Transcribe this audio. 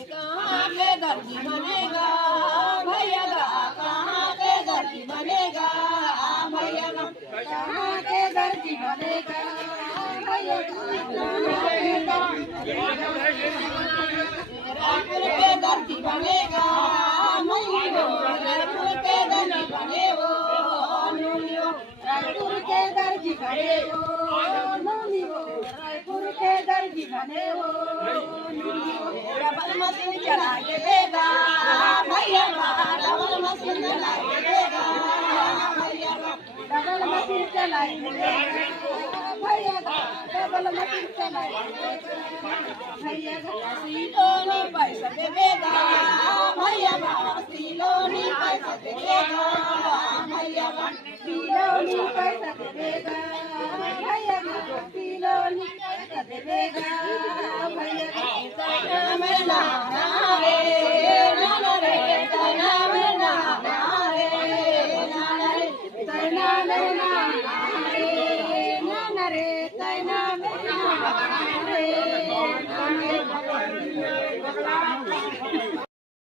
दर्जी बनेगा भैया कहाँ के दर्जी बनेगा भैया कहाँ के दर्जी बनेगा भैया रायपुर के दर्जी बनेगा रायपुर के दर्जी बने वो रायपुर के दर्जी बने वो रायपुर के दर्जी बने वो डबल मशीन चला के देगा भैया डबल मशीन चला के देगा भैया डबल मशीन चला के देगा भैया डबल मशीन चला के देगा भैया सिलोनी पैसा देगा भैया सिलोनी पैसा देगा भैया सिलोनी पैसा देगा भैया सिलोनी पैसा देगा